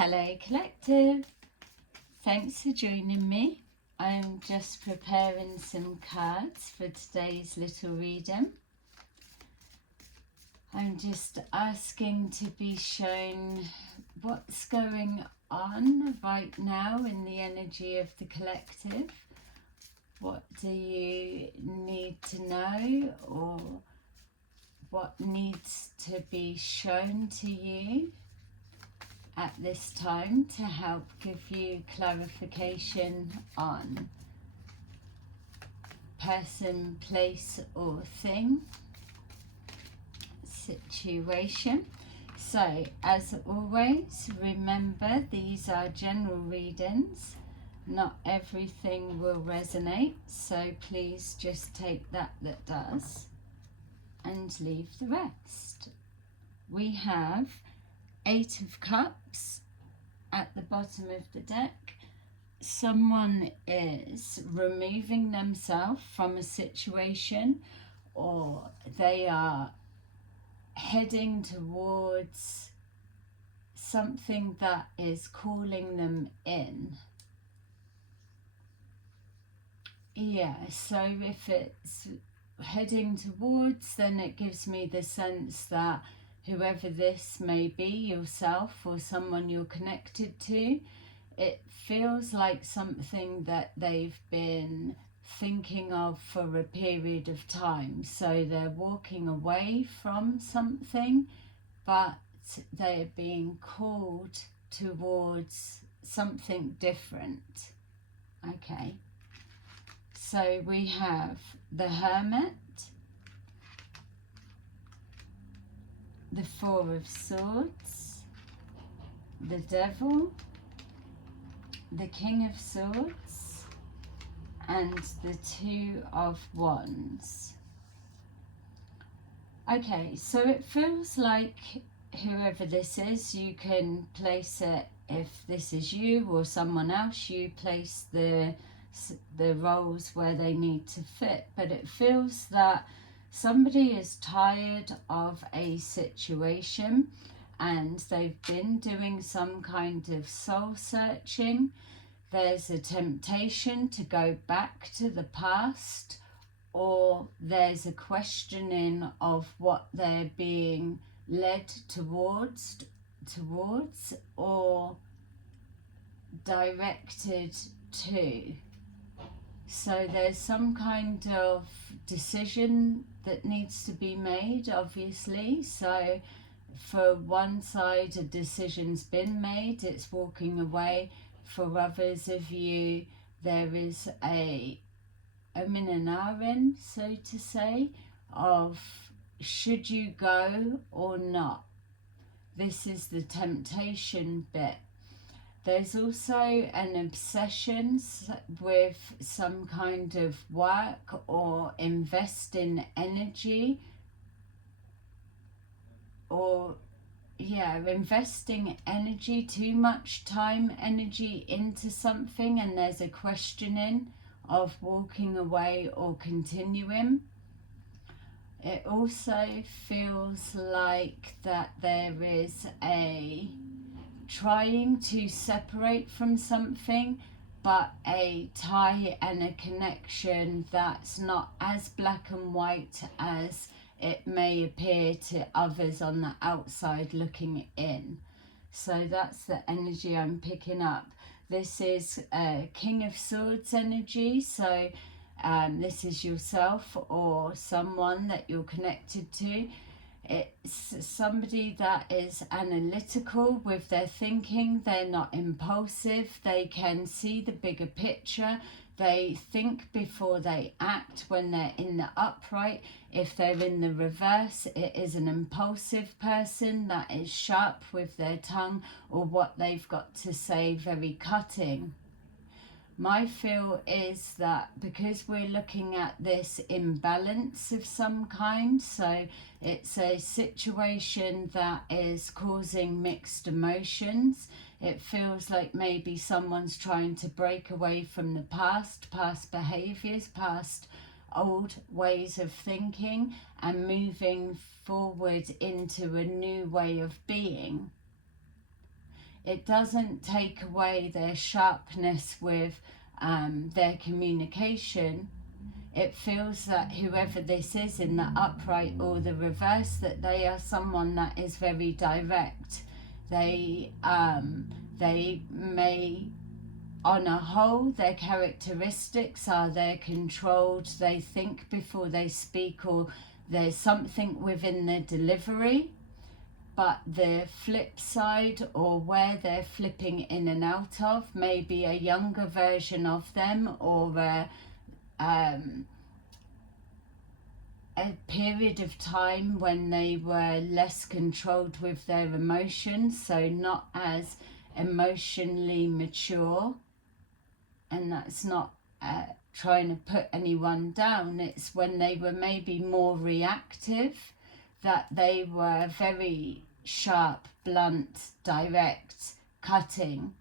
Hello Collective, thanks for joining me. I'm just preparing some cards for today's little reading. I'm just asking to be shown what's going on right now in the energy of the collective. What do you need to know, or what needs to be shown to you at this time to help give you clarification on person, place or thing, situation. So as always, remember these are general readings. Not everything will resonate, so please just take that does and leave the rest. We have 8 of Cups at the bottom of the deck. Someone is removing themselves from a situation, or they are heading towards something that is calling them in. Yeah, so if it's heading towards, then it gives me the sense that whoever this may be, yourself or someone you're connected to, it feels like something that they've been thinking of for a period of time. So they're walking away from something, but they're being called towards something different. Okay, so we have the Hermit, the 4 of Swords, the Devil, the King of Swords, and the 2 of Wands. Okay, so it feels like whoever this is, you can place it, if this is you or someone else, you place the roles where they need to fit, but it feels that somebody is tired of a situation and they've been doing some kind of soul searching. There's a temptation to go back to the past, or there's a questioning of what they're being led towards or directed to. So there's some kind of decision that needs to be made, obviously. So for one side, a decision's been made, it's walking away. For others of you, there is a minanarin, so to say, of should you go or not. This is the temptation bit. There's also an obsession with some kind of work or investing energy, or investing energy, too much time, energy into something, and there's a questioning of walking away or continuing. It also feels like that there is a trying to separate from something, but a tie and a connection that's not as black and white as it may appear to others on the outside looking in. So that's the energy I'm picking up. This is King of Swords energy, so this is yourself or someone that you're connected to. It's somebody that is analytical with their thinking. They're not impulsive. They can see the bigger picture. They think before they act when they're in the upright. If they're in the reverse, it is an impulsive person that is sharp with their tongue, or what they've got to say very cutting. My feel is that because we're looking at this imbalance of some kind, so it's a situation that is causing mixed emotions. It feels like maybe someone's trying to break away from the past behaviours, past old ways of thinking, and moving forward into a new way of being. it doesn't take away their sharpness with their communication. It feels that whoever this is in the upright or the reverse, that they are someone that is very direct. They may, on a whole, their characteristics are they're controlled, they think before they speak, or there's something within their delivery. But the flip side, or where they're flipping in and out of, may be a younger version of them, or a period of time when they were less controlled with their emotions, so not as emotionally mature. And that's not trying to put anyone down. It's when they were maybe more reactive, that they were very sharp, blunt, direct, cutting.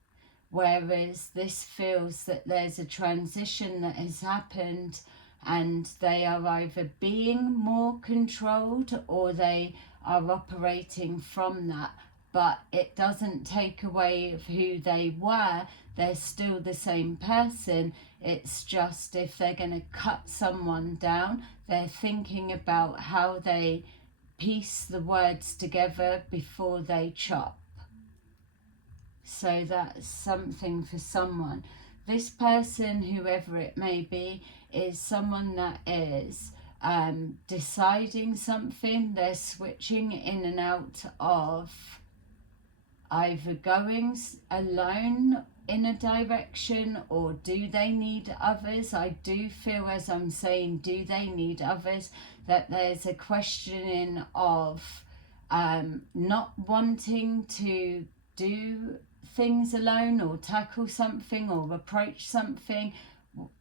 Whereas this feels that there's a transition that has happened, and they are either being more controlled or they are operating from that. But it doesn't take away of who they were. They're still the same person. It's just if they're going to cut someone down, they're thinking about how they piece the words together before they chop. So that's something for someone. This person, whoever it may be, is someone that is deciding something. They're switching in and out of either going alone in a direction, or do they need others. I do feel, as I'm saying, do they need others, that there's a questioning of not wanting to do things alone, or tackle something, or approach something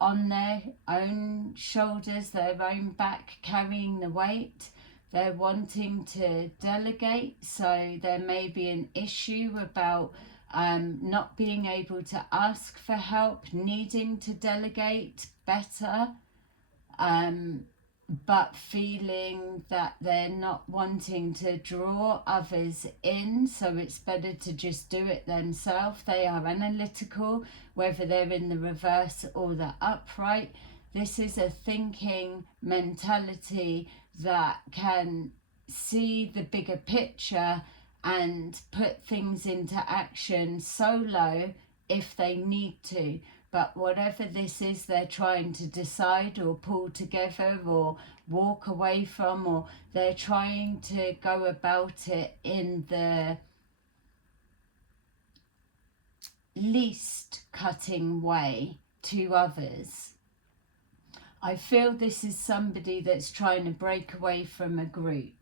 on their own shoulders, their own back, carrying the weight. They're wanting to delegate, so there may be an issue about not being able to ask for help, needing to delegate better, but feeling that they're not wanting to draw others in, so it's better to just do it themselves. They are analytical, whether they're in the reverse or the upright. This is a thinking mentality that can see the bigger picture and put things into action solo if they need to. But whatever this is they're trying to decide or pull together or walk away from, or they're trying to go about it in the least cutting way to others. I feel this is somebody that's trying to break away from a group.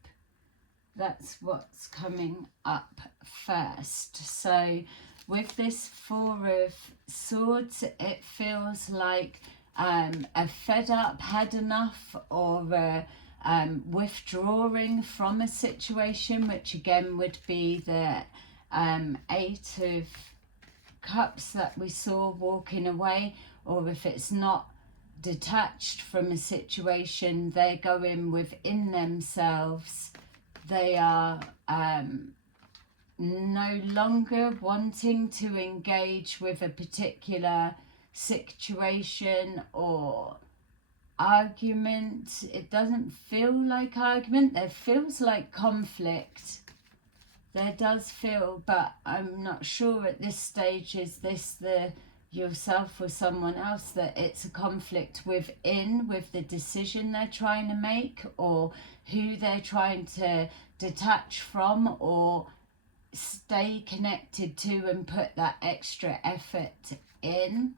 That's what's coming up first. So with this Four of Swords, it feels like a fed up, had enough, or withdrawing from a situation, which again would be the Eight of Cups that we saw, walking away. Or if it's not detached from a situation, they're going within themselves. They are no longer wanting to engage with a particular situation or argument. It doesn't feel like argument. There feels like conflict. There does feel, but I'm not sure at this stage, is this the yourself or someone else, that it's a conflict within with the decision they're trying to make, or who they're trying to detach from or stay connected to and put that extra effort in.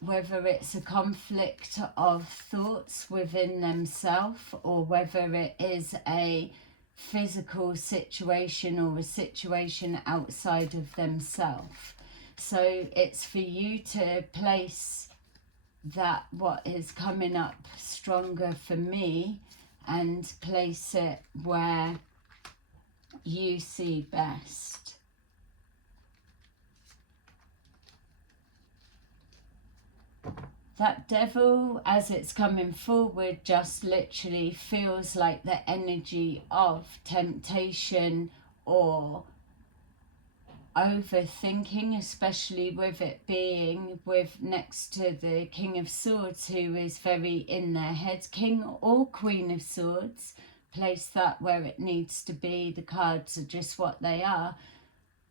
Whether it's a conflict of thoughts within themselves, or whether it is a physical situation or a situation outside of themselves. So it's for you to place that, what is coming up stronger for me, and place it where you see best. That Devil, as it's coming forward, just literally feels like the energy of temptation or overthinking, especially with it being with next to the King of Swords, who is very in their head. King or Queen of Swords, place that where it needs to be. The cards are just what they are,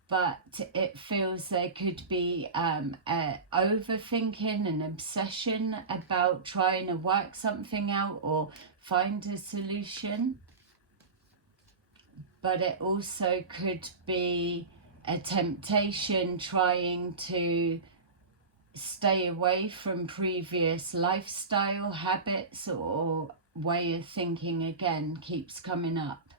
but it feels there could be overthinking, an obsession about trying to work something out or find a solution. But it also could be a temptation trying to stay away from previous lifestyle habits or way of thinking. Again, keeps coming up.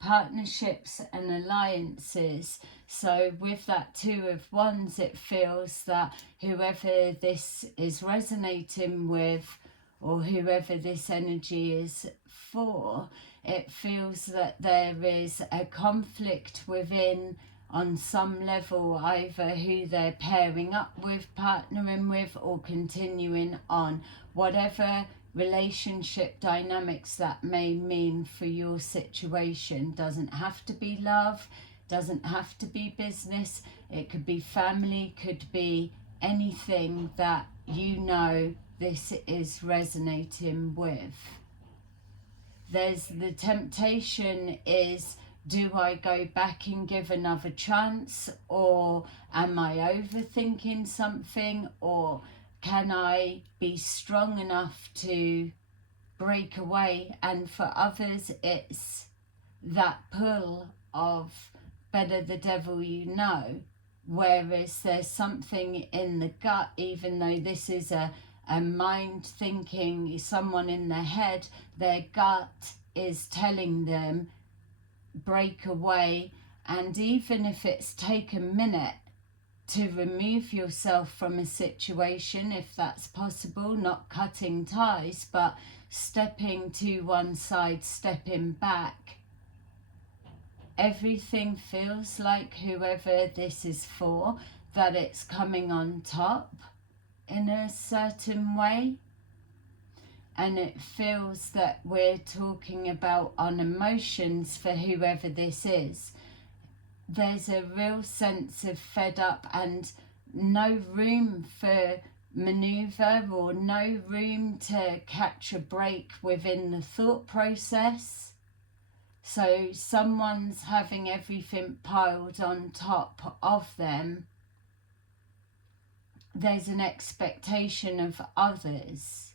Partnerships and alliances. So with that Two of Wands, it feels that whoever this is resonating with, or whoever this energy is for, it feels that there is a conflict within on some level, either who they're pairing up with, partnering with, or continuing on. Whatever relationship dynamics that may mean for your situation. Doesn't have to be love, doesn't have to be business. It could be family, could be anything that you know this is resonating with. There's the temptation is, do I go back and give another chance, or am I overthinking something, or can I be strong enough to break away? And for others, it's that pull of better the devil you know, whereas there's something in the gut, even though this is a mind thinking, someone in their head, their gut is telling them break away. And even if it's taken a minute to remove yourself from a situation, if that's possible, not cutting ties, but stepping to one side, stepping back, everything feels like whoever this is for, that it's coming on top in a certain way. And it feels that we're talking about on emotions for whoever this is. There's a real sense of fed up and no room for maneuver, or no room to catch a break within the thought process. So someone's having everything piled on top of them. There's an expectation of others.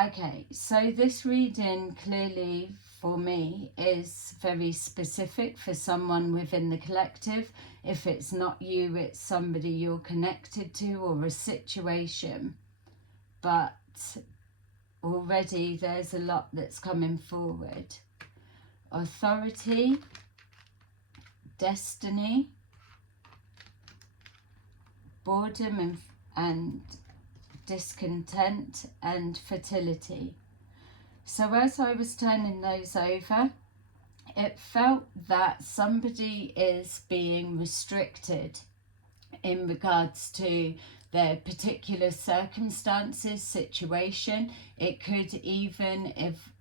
Okay, so this reading clearly for me is very specific for someone within the collective. If it's not you, it's somebody you're connected to or a situation. But already there's a lot that's coming forward. Authority, destiny, boredom and discontent, and fertility. So as I was turning those over, it felt that somebody is being restricted in regards to their particular circumstances, situation. It could even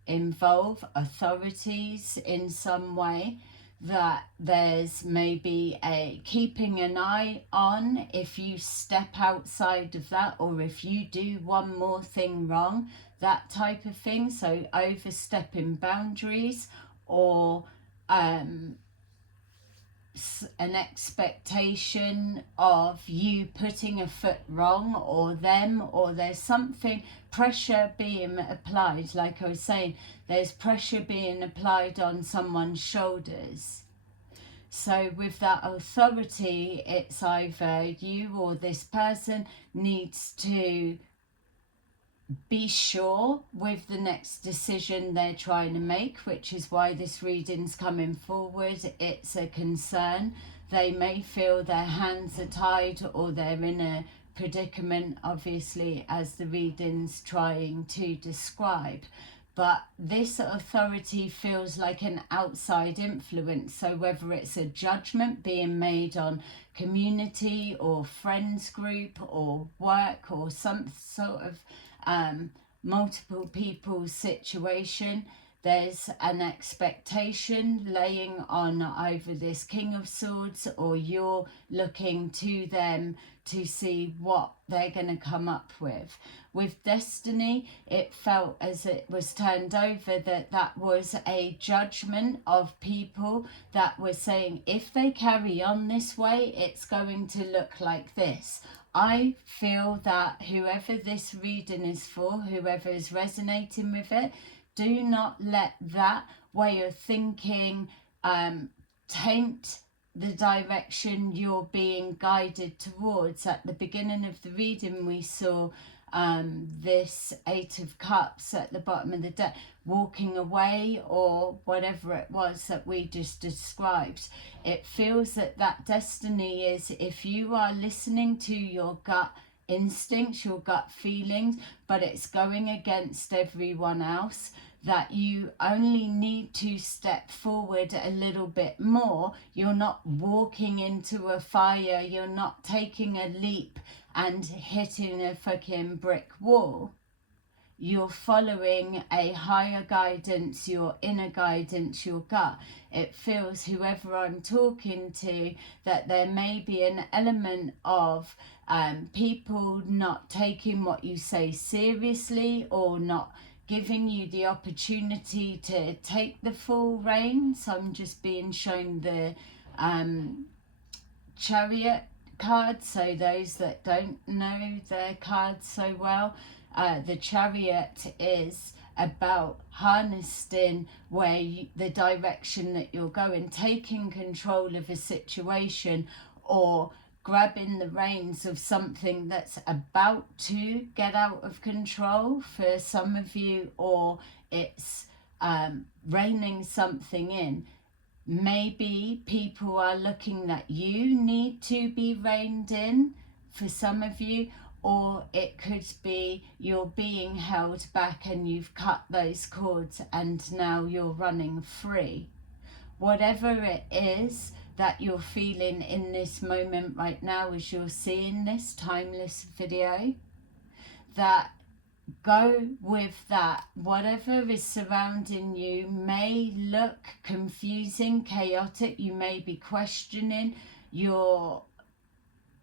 involve authorities in some way, that there's maybe a keeping an eye on if you step outside of that, or if you do one more thing wrong, that type of thing. So overstepping boundaries, or an expectation of you putting a foot wrong, or them, or there's something, pressure being applied. Like I was saying, there's pressure being applied on someone's shoulders. So with that authority, it's either you or this person needs to be sure with the next decision they're trying to make, which is why this reading's coming forward. It's a concern. They may feel their hands are tied, or they're in a predicament, obviously, as the reading's trying to describe. But this authority feels like an outside influence. So whether it's a judgment being made on community or friends group or work, or some sort of multiple people's situation, there's an expectation laying on over this King of Swords, or you're looking to them to see what they're going to come up with. With Destiny, it felt as it was turned over that was a judgment of people that were saying, if they carry on this way, it's going to look like this. I feel that whoever this reading is for, whoever is resonating with it, do not let that way of thinking taint the direction you're being guided towards. At the beginning of the reading, we saw this Eight of Cups at the bottom of the deck, walking away, or whatever it was that we just described. It feels that destiny is, if you are listening to your gut instincts, your gut feelings, but it's going against everyone else, that you only need to step forward a little bit more. You're not walking into a fire, you're not taking a leap and hitting a fucking brick wall. You're following a higher guidance, your inner guidance, your gut. It feels, whoever I'm talking to, that there may be an element of people not taking what you say seriously, or not giving you the opportunity to take the full reins. I'm just being shown the Chariot card, so those that don't know their cards so well, the Chariot is about harnessing the direction that you're going, taking control of a situation, or grabbing the reins of something that's about to get out of control for some of you, or it's reining something in. Maybe people are looking that you need to be reined in for some of you, or it could be you're being held back and you've cut those cords and now you're running free. Whatever it is that you're feeling in this moment right now as you're seeing this timeless video, that go with that. Whatever is surrounding you may look confusing, chaotic. You may be questioning your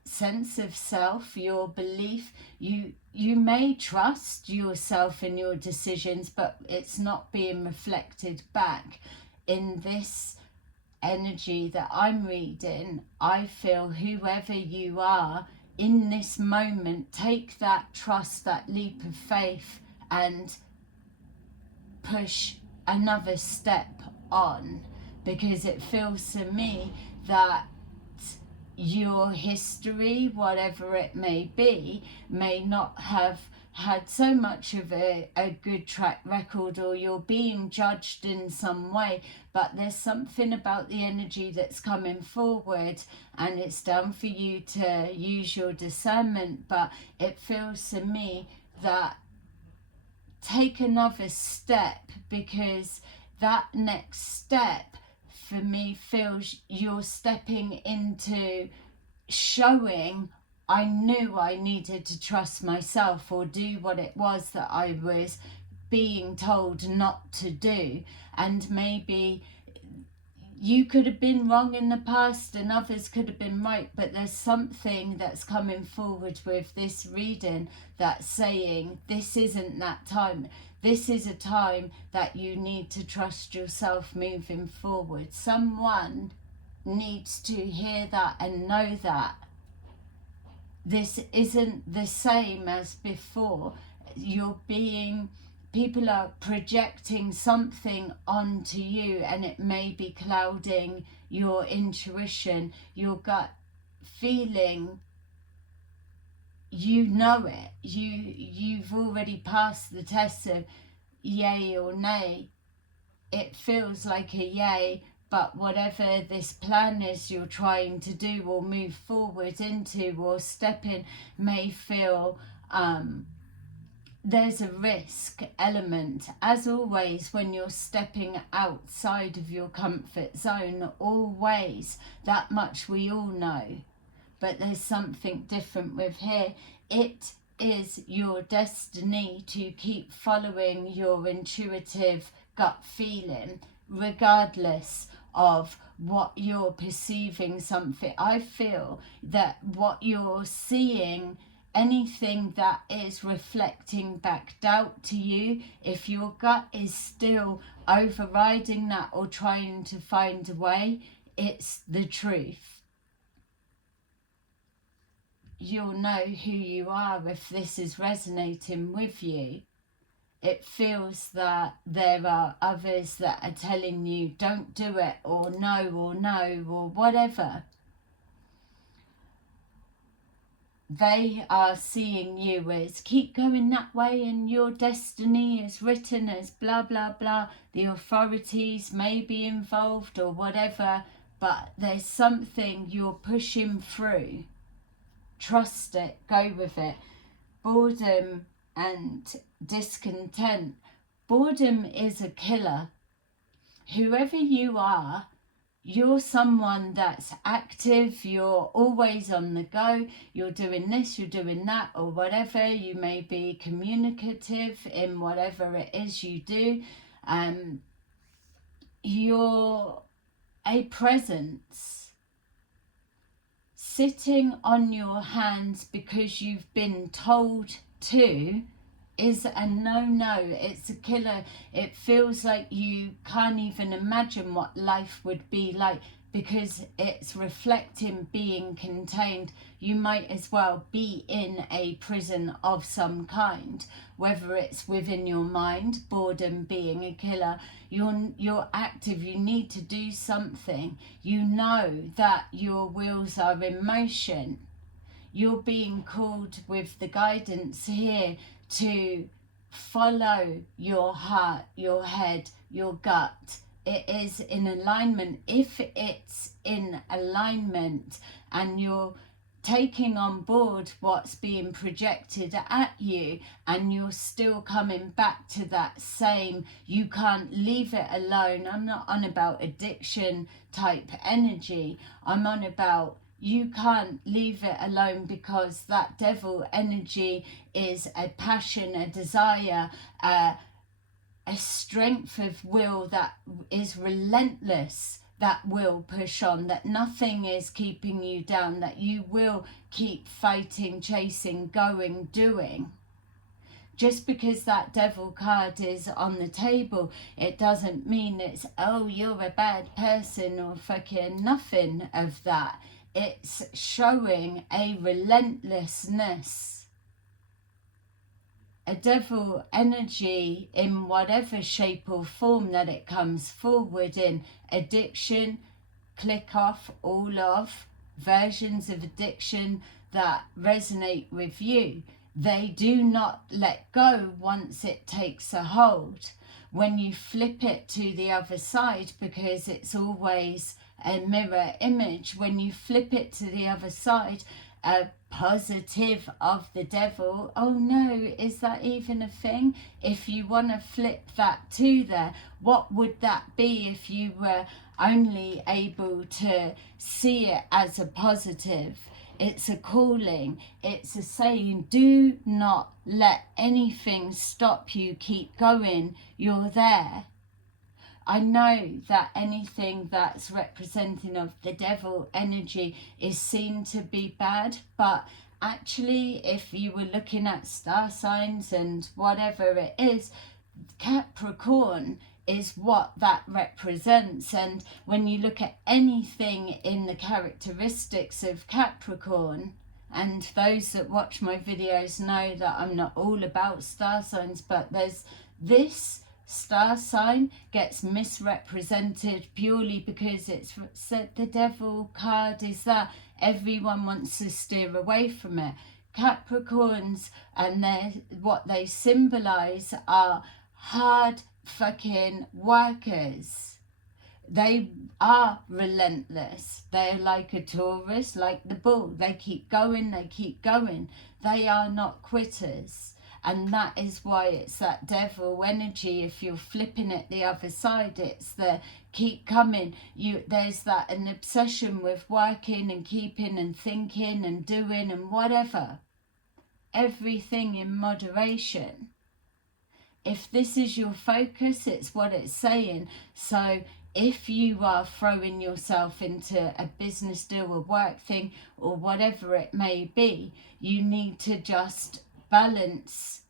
sense of self, your belief. You may trust yourself and your decisions, but it's not being reflected back in this energy that I'm reading. I feel whoever you are in this moment, take that trust, that leap of faith, and push another step on, because it feels to me that your history, whatever it may be, may not have had so much of a good track record, or you're being judged in some way, but there's something about the energy that's coming forward, and it's down for you to use your discernment. But it feels to me that take another step, because that next step for me feels you're stepping into showing, I knew I needed to trust myself, or do what it was that I was being told not to do. And maybe you could have been wrong in the past and others could have been right, but there's something that's coming forward with this reading that's saying this isn't that time. This is a time that you need to trust yourself moving forward. Someone needs to hear that and know that this isn't the same as before. People are projecting something onto you, and it may be clouding your intuition, your gut feeling. You know it. You've already passed the test of yay or nay. It feels like a yay, but whatever this plan is you're trying to do or move forward into or step in may feel there's a risk element. As always, when you're stepping outside of your comfort zone, always, that much we all know. But there's something different with here. It is your destiny to keep following your intuitive gut feeling, regardless of what you're perceiving something. I feel that what you're seeing, anything that is reflecting back doubt to you, if your gut is still overriding that or trying to find a way, it's the truth. You'll know who you are if this is resonating with you. It feels that there are others that are telling you don't do it, or no, or whatever. They are seeing you as keep going that way and your destiny is written as blah, blah, blah. The authorities may be involved or whatever, but there's something you're pushing through. Trust it, go with it. Boredom and discontent. Boredom is a killer. Whoever you are, you're someone that's active, you're always on the go, you're doing this, you're doing that, or whatever. You may be communicative in whatever it is you do. You're a presence. Sitting on your hands because you've been told to is a no-no. It's a killer. It feels like you can't even imagine what life would be like because it's reflecting being contained. You might as well be in a prison of some kind, whether it's within your mind, boredom being a killer. You're active, you need to do something. You know that your wheels are in motion. You're being called with the guidance here to follow your heart, your head, your gut. It is in alignment. If it's in alignment and you're taking on board what's being projected at you and you're still coming back to that same, you can't leave it alone. I'm not on about addiction type energy. I'm on about you can't leave it alone, because that devil energy is a passion, a desire, a strength of will that is relentless, that will push on, that nothing is keeping you down, that you will keep fighting, chasing, going, doing. Just because that devil card is on the table, it doesn't mean it's, oh, you're a bad person or fucking nothing of that. It's showing a relentlessness. A devil energy in whatever shape or form that it comes forward in. Addiction, click off all of versions of addiction that resonate with you. They do not let go once it takes a hold. When you flip it to the other side, because it's always a mirror image, when you flip it to the other side, a positive of the devil, oh no, is that even a thing? If you want to flip that to there, what would that be if you were only able to see it as a positive? It's a calling, it's a saying, do not let anything stop you, keep going, you're there. I know that anything that's representing of the devil energy is seen to be bad, but actually if you were looking at star signs and whatever it is, Capricorn is what that represents. And when you look at anything in the characteristics of Capricorn, and those that watch my videos know that I'm not all about star signs, but there's this star sign gets misrepresented purely because it's said the devil card is that everyone wants to steer away from it. Capricorns and what they symbolize are hard fucking workers. They are relentless. They're like a Taurus, like the bull. They keep going, they keep going. They are not quitters. And that is why it's that devil energy. If you're flipping it the other side, it's the keep coming. There's that an obsession with working and keeping and thinking and doing and whatever. Everything in moderation. if this is your focus, it's what it's saying. So if you are throwing yourself into a business deal, a work thing, or whatever it may be, you need to just balance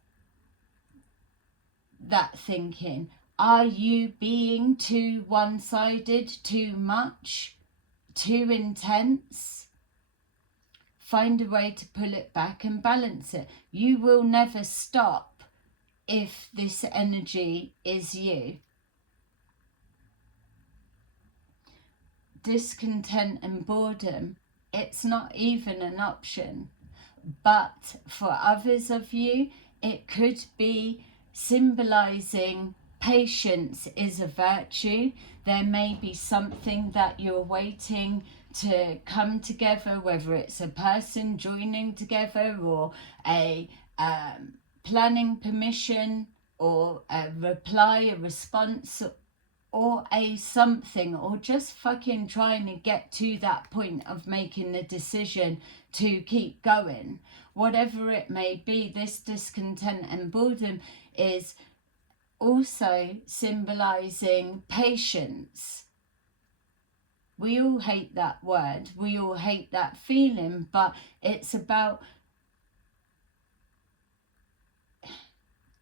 that thinking. Are you being too one-sided, too much, too intense? Find a way to pull it back and balance it. You will never stop if this energy is you. Discontent and boredom, it's not even an option. But for others of you, it could be symbolizing patience is a virtue. There may be something that you're waiting to come together, whether it's a person joining together or a planning permission or a reply, a response, or a something, or just fucking trying to get to that point of making the decision to keep going. Whatever it may be, this discontent and boredom is also symbolizing patience. We all hate that word, we all hate that feeling, but it's about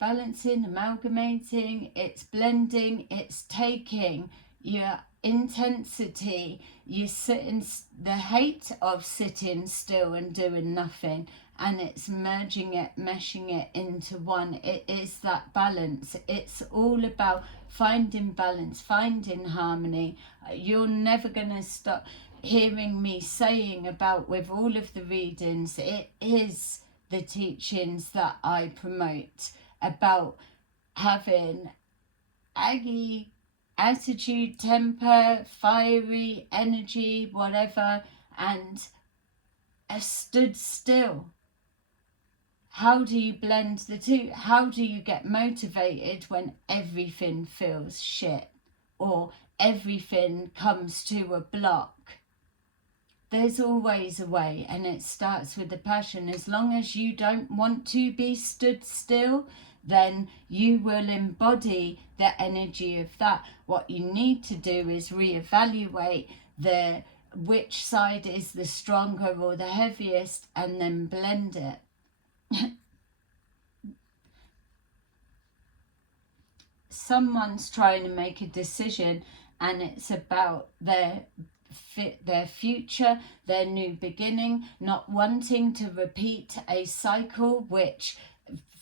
balancing, amalgamating, it's blending, it's taking your intensity, you sitting, the hate of sitting still and doing nothing, and it's merging it, meshing it into one. It is that balance. It's all about finding balance, finding harmony. You're never going to stop hearing me saying about, with all of the readings, it is the teachings that I promote about having aggy attitude, temper, fiery energy, whatever, and a stood still. How do you blend the two? How do you get motivated when everything feels shit or everything comes to a block? There's always a way, and it starts with the passion. As long as you don't want to be stood still, then you will embody the energy of that. What you need to do is reevaluate which side is the stronger or the heaviest, and then blend it. Someone's trying to make a decision, and it's about their future, their new beginning, not wanting to repeat a cycle which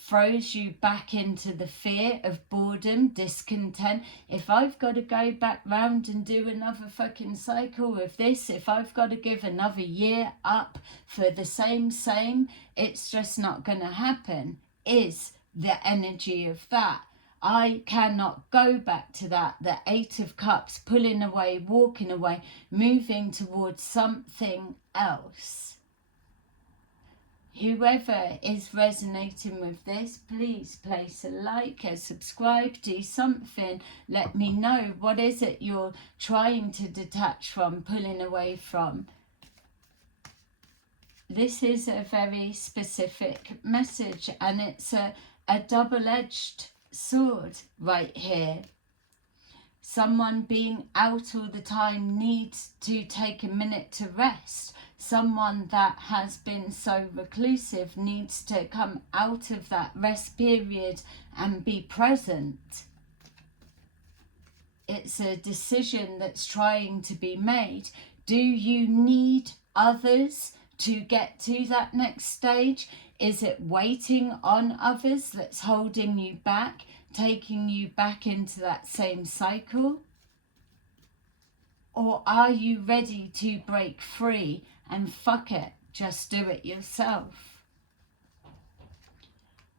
throws you back into the fear of boredom, discontent. If I've got to go back round and do another fucking cycle of this, if I've got to give another year up for the same, it's just not going to happen, is the energy of that. I cannot go back to that. The Eight of Cups, pulling away, walking away, moving towards something else. Whoever is resonating with this, please place a like, a subscribe, do something. Let me know, what is it you're trying to detach from, pulling away from? This is a very specific message, and it's a double-edged sword right here. Someone being out all the time needs to take a minute to rest. Someone that has been so reclusive needs to come out of that rest period and be present. It's a decision that's trying to be made. Do you need others to get to that next stage? Is it waiting on others that's holding you back, taking you back into that same cycle? Or are you ready to break free and fuck it, just do it yourself?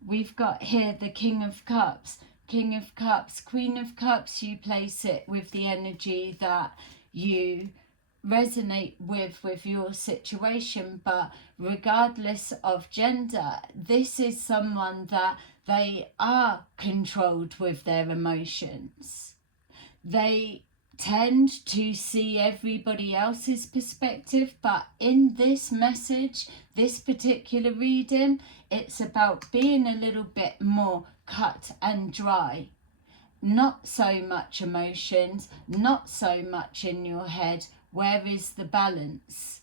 We've got here the King of Cups. King of Cups, Queen of Cups, you place it with the energy that you resonate with your situation, but regardless of gender, this is someone that they are controlled with their emotions. They tend to see everybody else's perspective, but in this message, this particular reading, it's about being a little bit more cut and dry. Not so much emotions, not so much in your head. Where is the balance?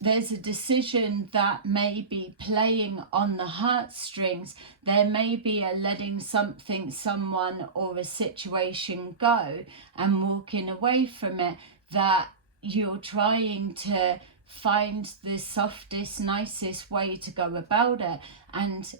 There's a decision that may be playing on the heartstrings. There may be a letting something, someone or a situation go and walking away from it, that you're trying to find the softest, nicest way to go about it. And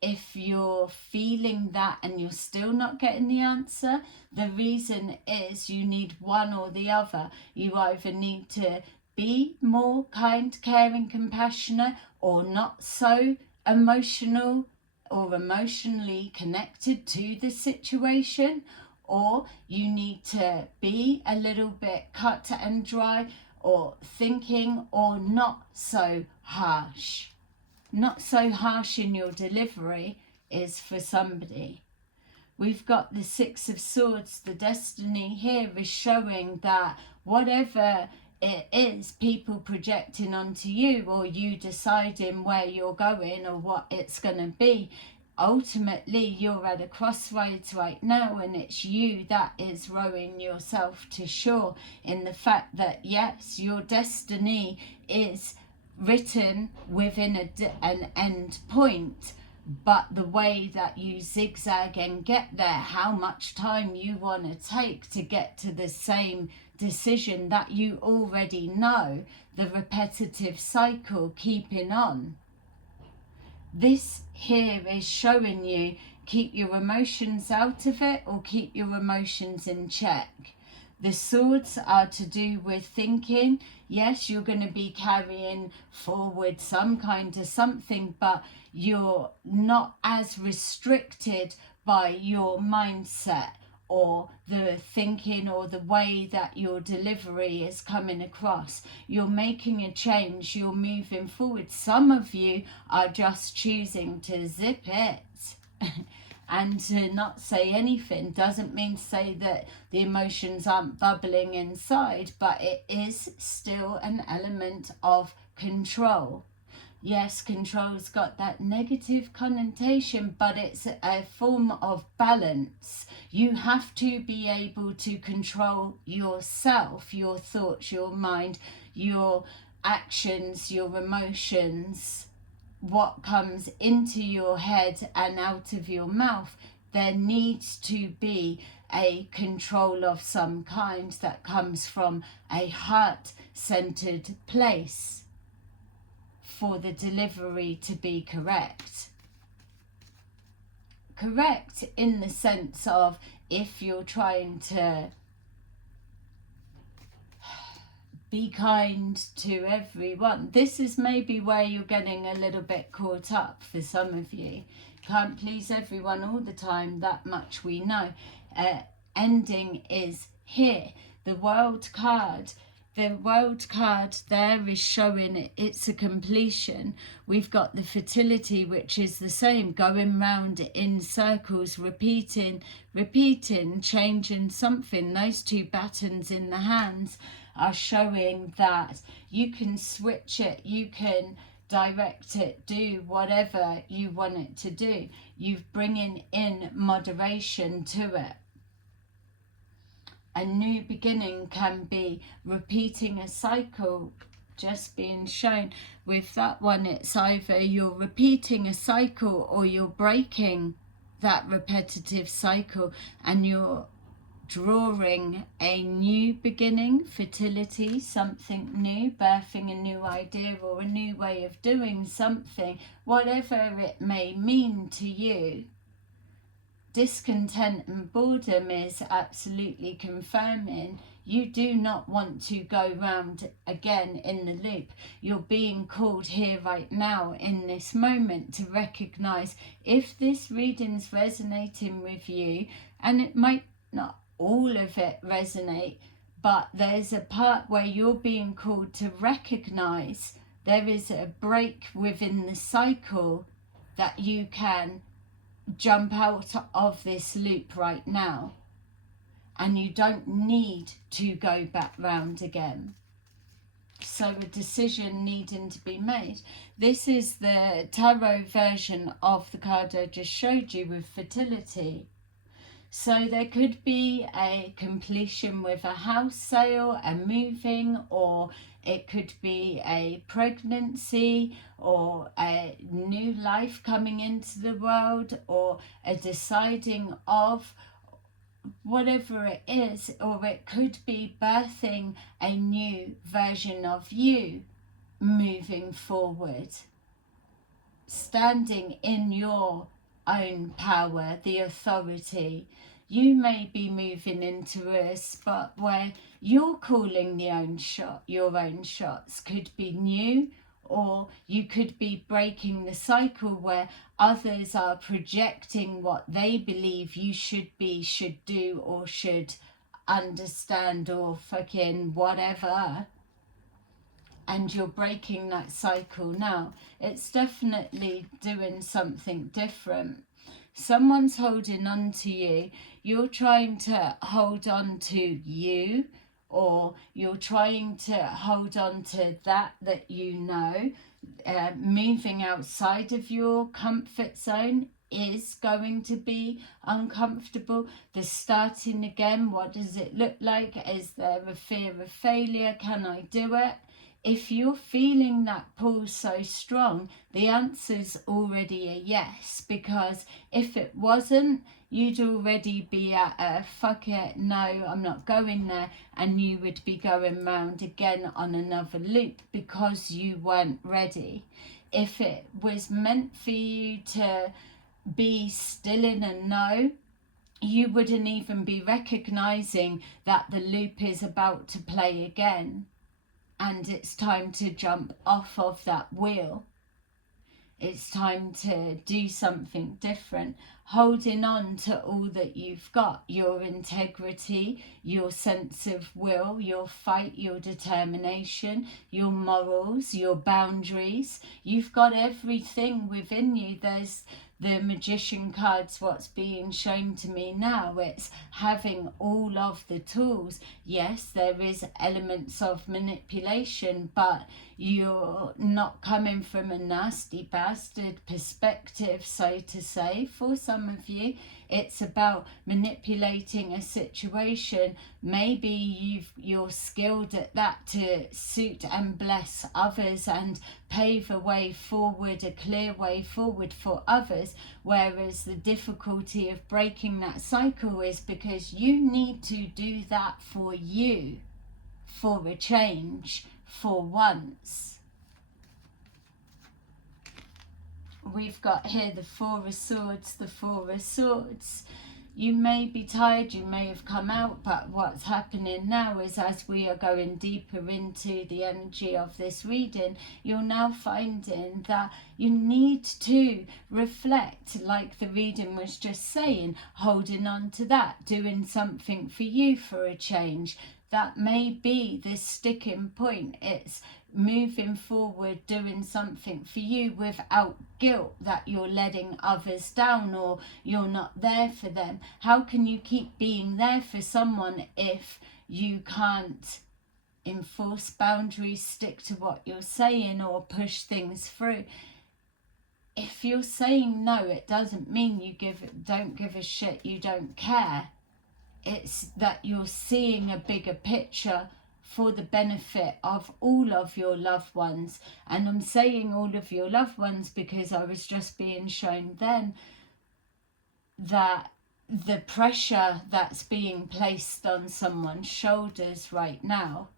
if you're feeling that and you're still not getting the answer, the reason is you need one or the other. You either need to be more kind, caring, compassionate, or not so emotional or emotionally connected to the situation, or you need to be a little bit cut and dry, or thinking, or not so harsh. Not so harsh in your delivery is for somebody. We've got the Six of Swords. The destiny here is showing that whatever it is, people projecting onto you, or you deciding where you're going or what it's going to be, ultimately you're at a crossroads right now, and it's you that is rowing yourself to shore, in the fact that yes, your destiny is written within an end point, but the way that you zigzag and get there, how much time you want to take to get to the same decision that you already know, the repetitive cycle keeping on. This here is showing you, keep your emotions out of it or keep your emotions in check. The swords are to do with thinking. Yes, you're going to be carrying forward some kind of something, but you're not as restricted by your mindset or the thinking or the way that your delivery is coming across. You're making a change, you're moving forward. Some of you are just choosing to zip it and to not say anything. Doesn't mean to say that the emotions aren't bubbling inside, but it is still an element of control. Yes, control's got that negative connotation, but it's a form of balance. You have to be able to control yourself, your thoughts, your mind, your actions, your emotions, what comes into your head and out of your mouth. There needs to be a control of some kind that comes from a heart-centered place for the delivery to be correct. Correct in the sense of, if you're trying to be kind to everyone, this is maybe where you're getting a little bit caught up for some of you. Can't please everyone all the time, that much we know. Ending is here. The World card. The World card there is showing it's a completion. We've got the fertility, which is the same, going round in circles, repeating, changing something. Those two buttons in the hands are showing that you can switch it, you can direct it, do whatever you want it to do. You're bringing in moderation to it. A new beginning can be repeating a cycle, just being shown. With that one, it's either you're repeating a cycle or you're breaking that repetitive cycle and you're drawing a new beginning, fertility, something new, birthing a new idea or a new way of doing something, whatever it may mean to you. Discontent and boredom is absolutely confirming you do not want to go round again in the loop. You're being called here right now in this moment to recognize if this reading's resonating with you, and it might not all of it resonate, but there's a part where you're being called to recognize there is a break within the cycle that you can jump out of this loop right now, and you don't need to go back round again. So a decision needing to be made. This is the tarot version of the card I just showed you with fertility. So there could be a completion with a house sale, a moving, or it could be a pregnancy, or a new life coming into the world, or a deciding of whatever it is, or it could be birthing a new version of you moving forward, standing in your own power, the authority. You may be moving into a spot where you're calling your own shots. Could be new, or you could be breaking the cycle where others are projecting what they believe you should be, should do, or should understand, or fucking whatever. And you're breaking that cycle now. It's definitely doing something different. Someone's holding on to you. You're trying to hold on to you, or you're trying to hold on to that you know. Moving outside of your comfort zone is going to be uncomfortable. The starting again, what does it look like? Is there a fear of failure? Can I do it? If you're feeling that pull so strong, the answer's already a yes, because if it wasn't, you'd already be at a fuck it, no, I'm not going there, and you would be going round again on another loop because you weren't ready. If it was meant for you to be still in a no, you wouldn't even be recognizing that the loop is about to play again. And it's time to jump off of that wheel. It's time to do something different. Holding on to all that you've got, your integrity, your sense of will, your fight, your determination, your morals, your boundaries. You've got everything within you. There's the Magician cards, what's being shown to me now. It's having all of the tools. Yes, there is elements of manipulation, but you're not coming from a nasty bastard perspective, so to say. For some of you, it's about manipulating a situation. Maybe you're skilled at that to suit and bless others and pave a way forward, a clear way forward for others, whereas the difficulty of breaking that cycle is because you need to do that for you, for a change, for once. We've got here the Four of Swords, the Four of Swords. You may be tired, you may have come out, but what's happening now is, as we are going deeper into the energy of this reading, you're now finding that you need to reflect, like the reading was just saying, holding on to that, doing something for you for a change. That may be this sticking point. It's moving forward, doing something for you without guilt that you're letting others down or you're not there for them. How can you keep being there for someone if you can't enforce boundaries, stick to what you're saying, or push things through? If you're saying no, it doesn't mean you don't give a shit, you don't care. It's that you're seeing a bigger picture for the benefit of all of your loved ones. And I'm saying all of your loved ones because I was just being shown then that the pressure that's being placed on someone's shoulders right now.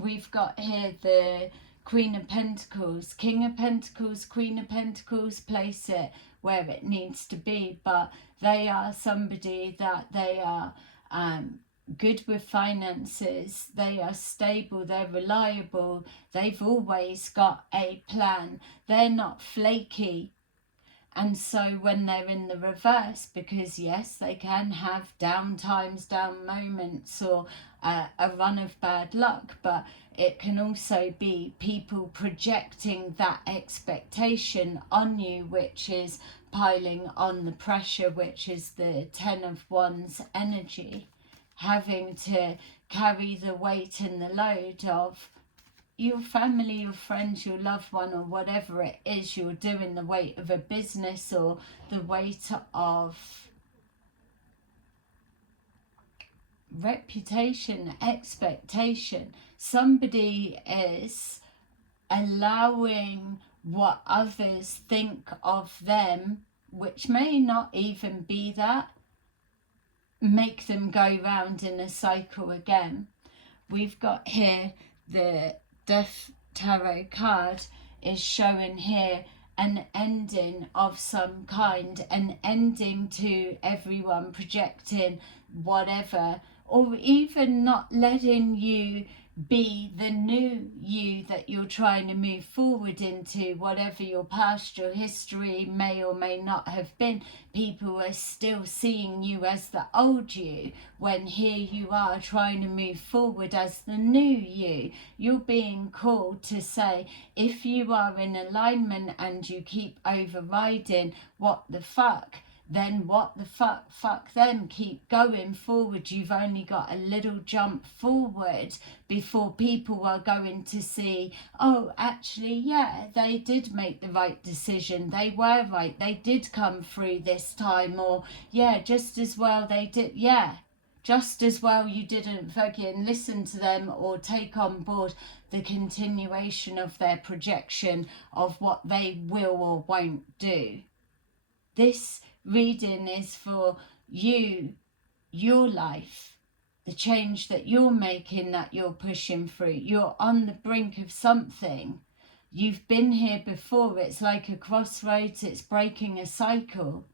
We've got here the Queen of Pentacles, King of Pentacles, Queen of Pentacles. Place it where it needs to be, but they are somebody that they are good with finances, they are stable, they're reliable, they've always got a plan, they're not flaky. And so when they're in the reverse, because yes, they can have down times, down moments, or a run of bad luck, but it can also be people projecting that expectation on you, which is piling on the pressure, which is the Ten of Wands energy. having to carry the weight and the load of your family, your friends, your loved one, or whatever it is you're doing, the weight of a business or the weight of reputation, expectation. Somebody is allowing what others think of them, which may not even be that, make them go round in a cycle again. We've got here the Death Tarot card is showing here an ending of some kind, an ending to everyone projecting whatever, or even not letting you be the new you that you're trying to move forward into. Whatever your past, your history may or may not have been, people are still seeing you as the old you, when here you are trying to move forward as the new you. You're being called to say, if you are in alignment and you keep overriding what the fuck, then what the fuck them, keep going forward. You've only got a little jump forward before people are going to see, oh, actually, yeah, they did make the right decision, they were right, they did come through this time, or yeah, just as well they did, yeah, just as well you didn't fucking listen to them or take on board the continuation of their projection of what they will or won't do. This reading is for you, your life, the change that you're making, that you're pushing through. You're on the brink of something. You've been here before. It's like a crossroads. It's breaking a cycle.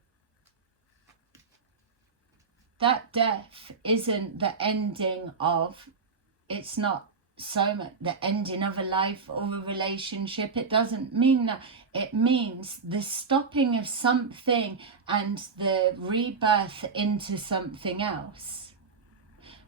That death isn't the ending of, it's not so much the ending of a life or a relationship. It doesn't mean that. It means the stopping of something and the rebirth into something else.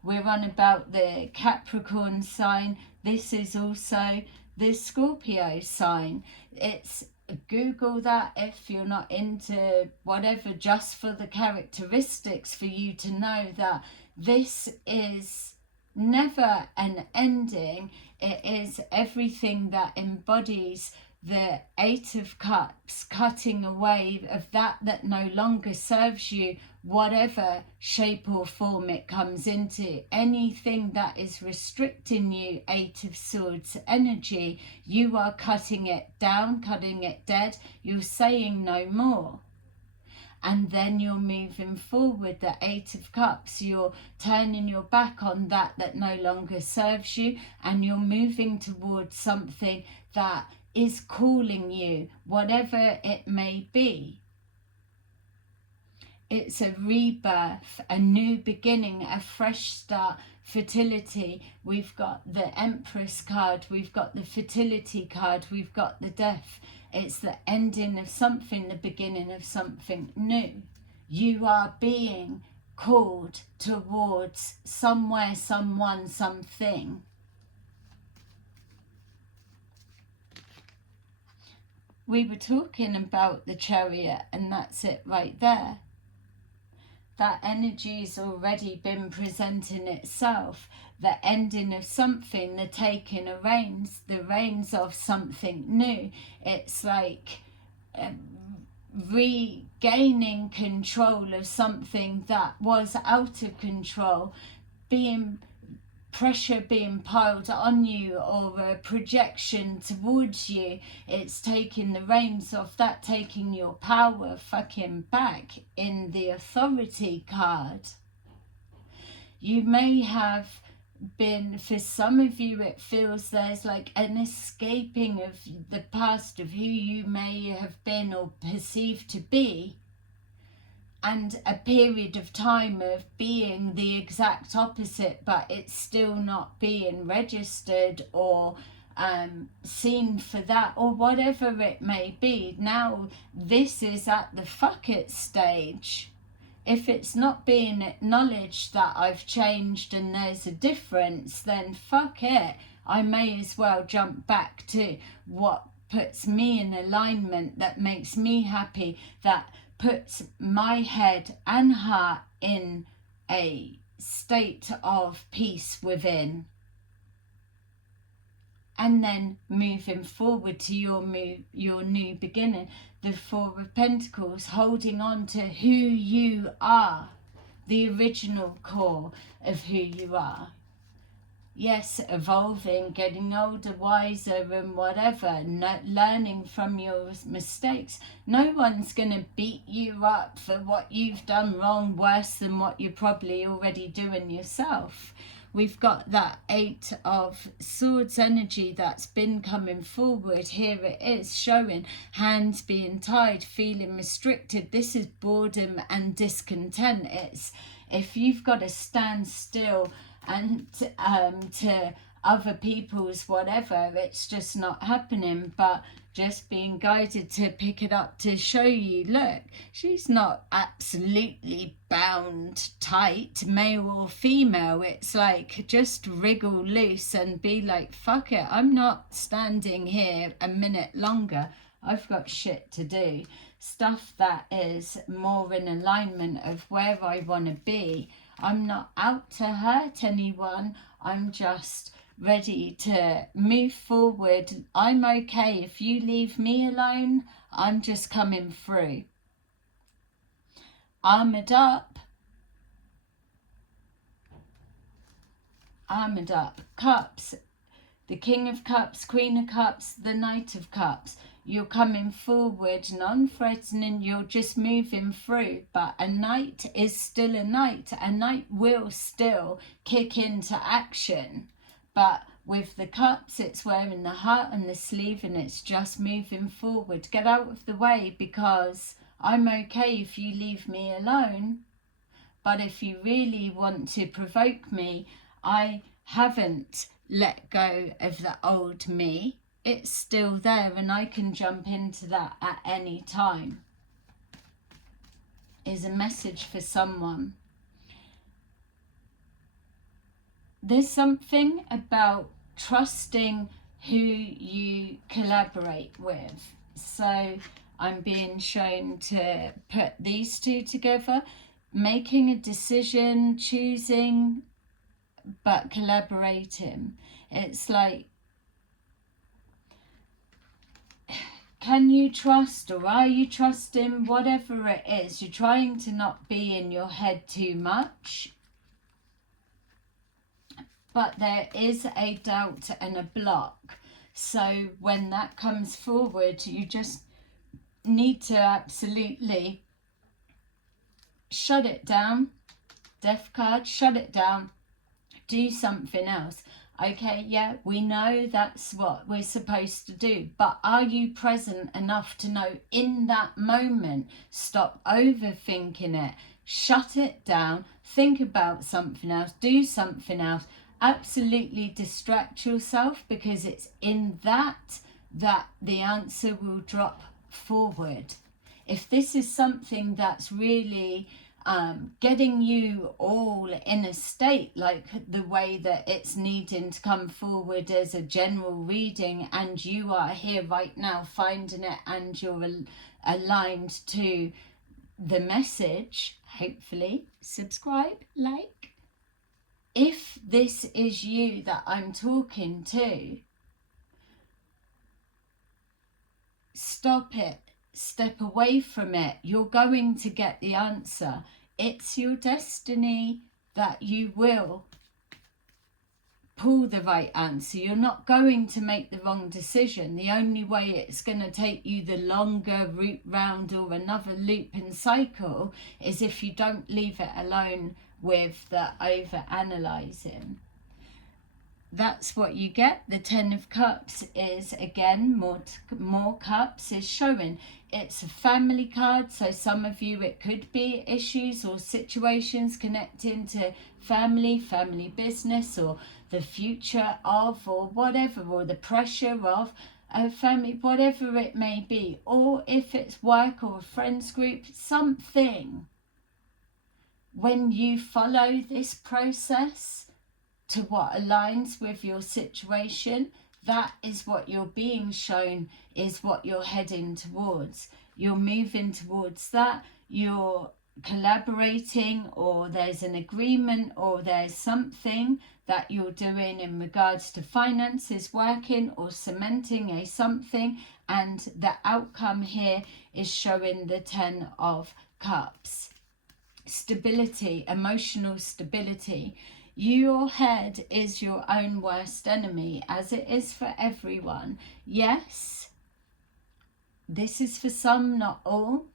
We're on about the Capricorn sign. This is also the Scorpio sign. It's, Google that if you're not into whatever, just for the characteristics, for you to know that this is never an ending. It is everything that embodies the Eight of Cups, cutting away of that no longer serves you, whatever shape or form it comes into. Anything that is restricting you, Eight of Swords energy, you are cutting it down, cutting it dead. You're saying no more. And then you're moving forward, the Eight of Cups. You're turning your back on that no longer serves you, and you're moving towards something that is calling you, whatever it may be. It's a rebirth, a new beginning, a fresh start, fertility. We've got the Empress card, we've got the fertility card, we've got the death. It's the ending of something, the beginning of something new. You are being called towards somewhere, someone, something. We were talking about the Chariot, and that's it right there. That energy's already been presenting itself. The ending of something, the taking of reins, the reins of something new. It's like regaining control of something that was out of control, pressure being piled on you, or a projection towards you. It's taking the reins off that, taking your power fucking back in the Authority card. You may have been, for some of you it feels there's like an escaping of the past, of who you may have been or perceived to be, and a period of time of being the exact opposite, but it's still not being registered or seen for that, or whatever it may be. Now this is at the fuck it stage. If it's not being acknowledged that I've changed and there's a difference, then fuck it. I may as well jump back to what puts me in alignment, that makes me happy, that puts my head and heart in a state of peace within. And then moving forward to your new beginning. The Four of Pentacles, holding on to who you are, the original core of who you are. Yes, evolving, getting older, wiser and whatever, learning from your mistakes. No one's going to beat you up for what you've done wrong worse than what you're probably already doing yourself. We've got that Eight of Swords energy that's been coming forward. Here it is, showing hands being tied, feeling restricted. This is boredom and discontent. It's if you've got to stand still and to other people's whatever, it's just not happening. But just being guided to pick it up to show you, look, she's not absolutely bound tight, male or female. It's like just wriggle loose and be like, fuck it, I'm not standing here a minute longer. I've got shit to do, stuff that is more in alignment of where I want to be. I'm not out to hurt anyone. I'm just ready to move forward. I'm okay. If you leave me alone, I'm just coming through. Armored up. Armored up. Cups. The King of Cups, Queen of Cups, the Knight of Cups. You're coming forward, non-threatening, you're just moving through. But a knight is still a knight. A knight will still kick into action. But with the cups, it's wearing the heart and the sleeve and it's just moving forward. Get out of the way, because I'm okay if you leave me alone. But if you really want to provoke me, I haven't let go of the old me. It's still there and I can jump into that at any time. Is a message for someone. There's something about trusting who you collaborate with. So I'm being shown to put these two together. Making a decision, choosing, but collaborating. It's like, can you trust, or are you trusting? Whatever it is, you're trying to not be in your head too much. But there is a doubt and a block. So when that comes forward, you just need to absolutely shut it down. Death card, shut it down. Do something else. Okay, yeah, we know that's what we're supposed to do. But are you present enough to know in that moment? Stop overthinking it. Shut it down. Think about something else. Do something else. Absolutely distract yourself, because it's in that the answer will drop forward. If this is something that's really getting you all in a state, like the way that it's needing to come forward as a general reading, and you are here right now finding it and you're aligned to the message, hopefully subscribe, like. If this is you that I'm talking to, stop it. Step away from it. You're going to get the answer. It's your destiny that you will pull the right answer. You're not going to make the wrong decision. The only way it's going to take you the longer route round or another loop and cycle is if you don't leave it alone with the over-analysing. That's what you get. The Ten of Cups is, again, more cups is showing. It's a family card, so some of you, it could be issues or situations connecting to family business, or the future of, or whatever, or the pressure of a family, whatever it may be. Or if it's work or a friends group, something. When you follow this process to what aligns with your situation, that is what you're being shown, is what you're heading towards. You're moving towards that. You're collaborating, or there's an agreement, or there's something that you're doing in regards to finances, working or cementing a something, and the outcome here is showing the 10 of Cups. Stability, emotional stability. Your head is your own worst enemy, as it is for everyone. Yes, this is for some, not all.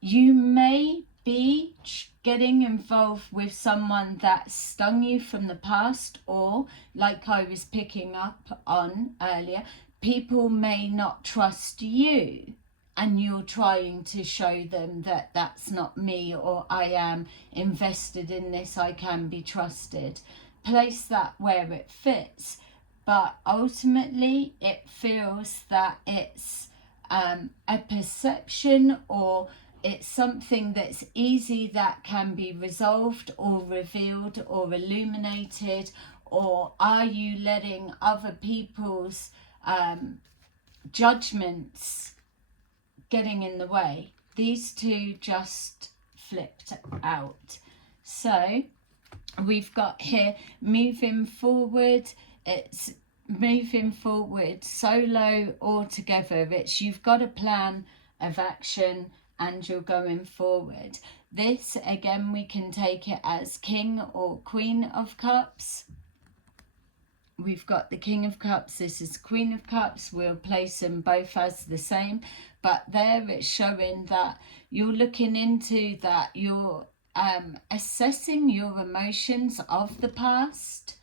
You may be getting involved with someone that stung you from the past, or like I was picking up on earlier, people may not trust you, and you're trying to show them that that's not me, or I am invested in this, I can be trusted. Place that where it fits, but ultimately it feels that it's a perception, or it's something that's easy that can be resolved or revealed or illuminated, or are you letting other people's judgments getting in the way? These two just flipped out. So we've got here moving forward. It's moving forward solo or together. It's you've got a plan of action and you're going forward. This again, we can take it as King or Queen of Cups. We've got the King of Cups, this is Queen of Cups. We'll place them both as the same, but there it's showing that you're looking into that, you're assessing your emotions of the past.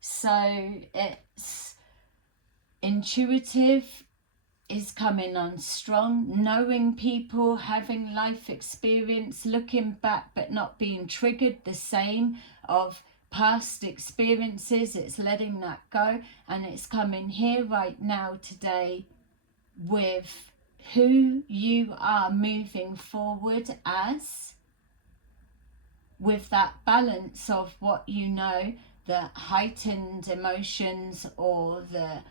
So it's intuitive is coming on strong, knowing people, having life experience, looking back but not being triggered the same of past experiences. It's letting that go, and it's coming here right now today with who you are moving forward as, with that balance of what you know, the heightened emotions, or the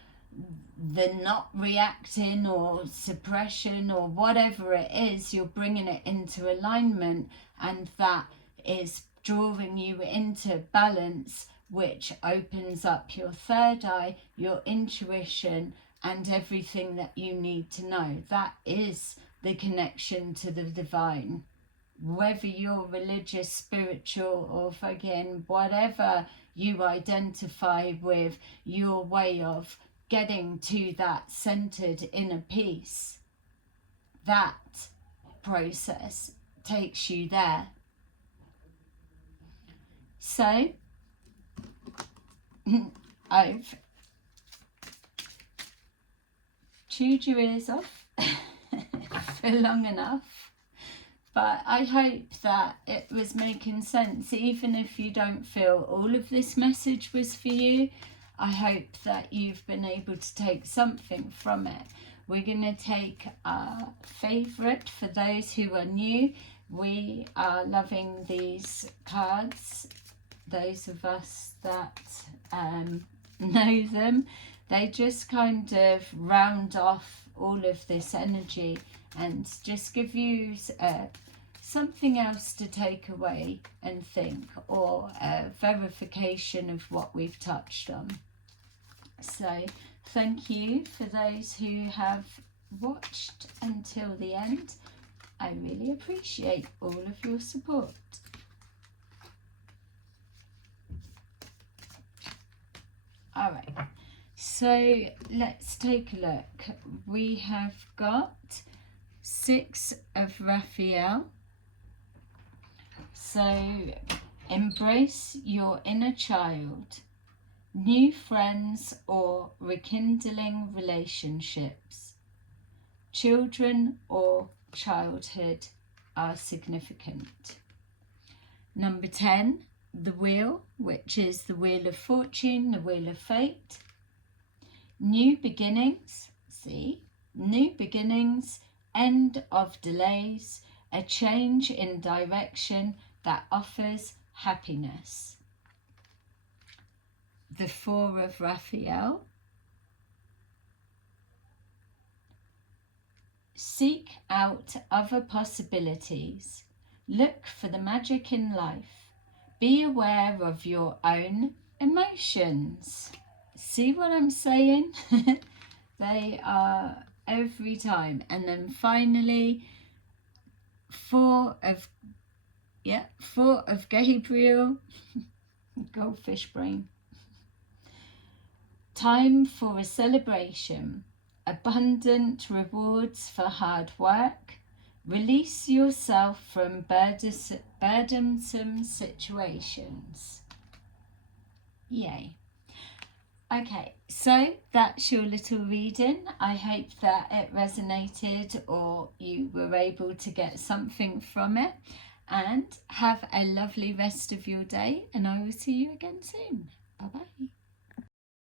not reacting or suppression or whatever it is, you're bringing it into alignment, and that is drawing you into balance, which opens up your third eye, your intuition, and everything that you need to know. That is the connection to the divine. Whether you're religious, spiritual, or again, whatever you identify with, your way of getting to that centered inner peace, that process takes you there. So I've chewed your ears off for long enough, but I hope that it was making sense. Even if you don't feel all of this message was for you, I hope that you've been able to take something from it. We're going to take our favourite for those who are new. We are loving these cards. Those of us that know them, they just kind of round off all of this energy and just give you something else to take away and think, or a verification of what we've touched on. So thank you for those who have watched until the end. I really appreciate all of your support. All right, so let's take a look. We have got 6 of Raphael. So embrace your inner child, new friends or rekindling relationships. Children or childhood are significant. Number 10, the wheel, which is the wheel of fortune, the wheel of fate. New beginnings, see, new beginnings, end of delays, a change in direction that offers happiness. The 4 of Raphael. Seek out other possibilities. Look for the magic in life. Be aware of your own emotions. See what I'm saying? They are every time. And then finally, Four of Gabriel. Goldfish brain. Time for a celebration. Abundant rewards for hard work. Release yourself from burdensome situations. Yay. Okay, so that's your little reading. I hope that it resonated or you were able to get something from it. And have a lovely rest of your day, and I will see you again soon. Bye-bye.